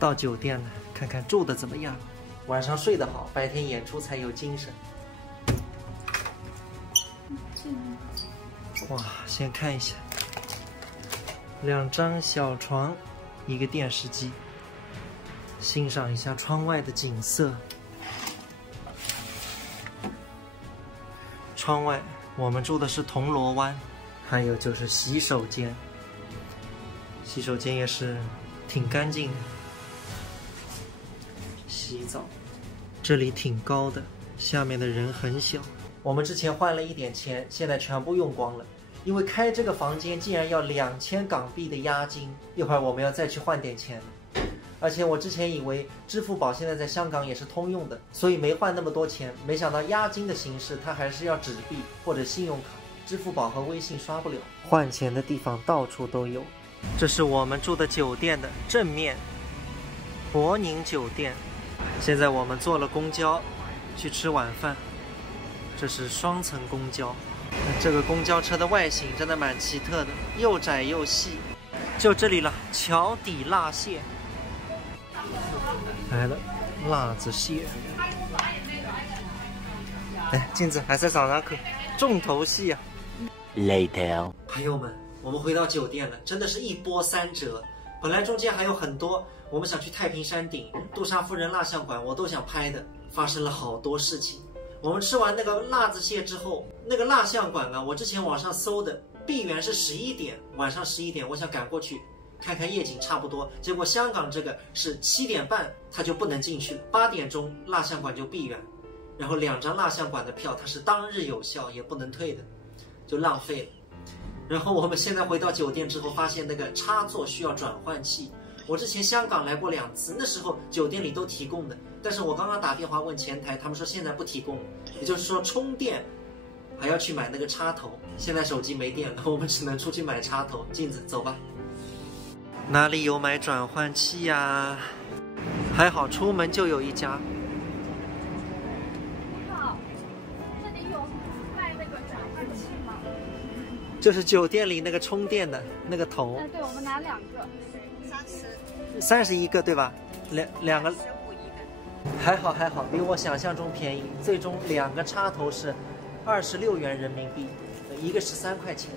到酒店了，看看住的怎么样。晚上睡得好，白天演出才有精神。哇，先看一下，2张小床，1个电视机，欣赏一下窗外的景色。窗外我们住的是铜锣湾，还有就是洗手间，洗手间也是挺干净的。洗澡，这里挺高的，下面的人很小。我们之前换了一点钱，现在全部用光了，因为开这个房间竟然要2000港币的押金，一会儿我们要再去换点钱了。而且我之前以为支付宝现在在香港也是通用的，所以没换那么多钱，没想到押金的形式它还是要纸币或者信用卡，支付宝和微信刷不了。换钱的地方到处都有。这是我们住的酒店的正面，博宁酒店。现在我们坐了公交去吃晚饭，这是双层公交。这个公交车的外形真的蛮奇特的，又窄又细。就这里了，桥底辣蟹来了，辣子蟹。哎，镜子还在找哪个？重头戏啊 Later， 朋友们，我们回到酒店了，真的是一波三折。本来中间还有很多我们想去太平山顶、杜莎夫人蜡像馆，我都想拍的，发生了好多事情。我们吃完那个辣子蟹之后，那个蜡像馆啊，我之前网上搜的闭园是11点，晚上11点，我想赶过去看看夜景差不多。结果香港这个是7点半它就不能进去了，8点钟蜡像馆就闭园，然后2张蜡像馆的票它是当日有效，也不能退的，就浪费了。然后我们现在回到酒店之后，发现那个插座需要转换器。我之前香港来过2次，那时候酒店里都提供的，但是我刚刚打电话问前台，他们说现在不提供了，也就是说充电还要去买那个插头。现在手机没电了，我们只能出去买插头。镜子，走吧。哪里有买转换器呀？还好出门就有一家。你好，这里有卖那个转换器吗？就是酒店里那个充电的那个头。对，我们拿2个，31个对吧？两个，还好，比我想象中便宜。最终2个插头是26元人民币，一个13块钱。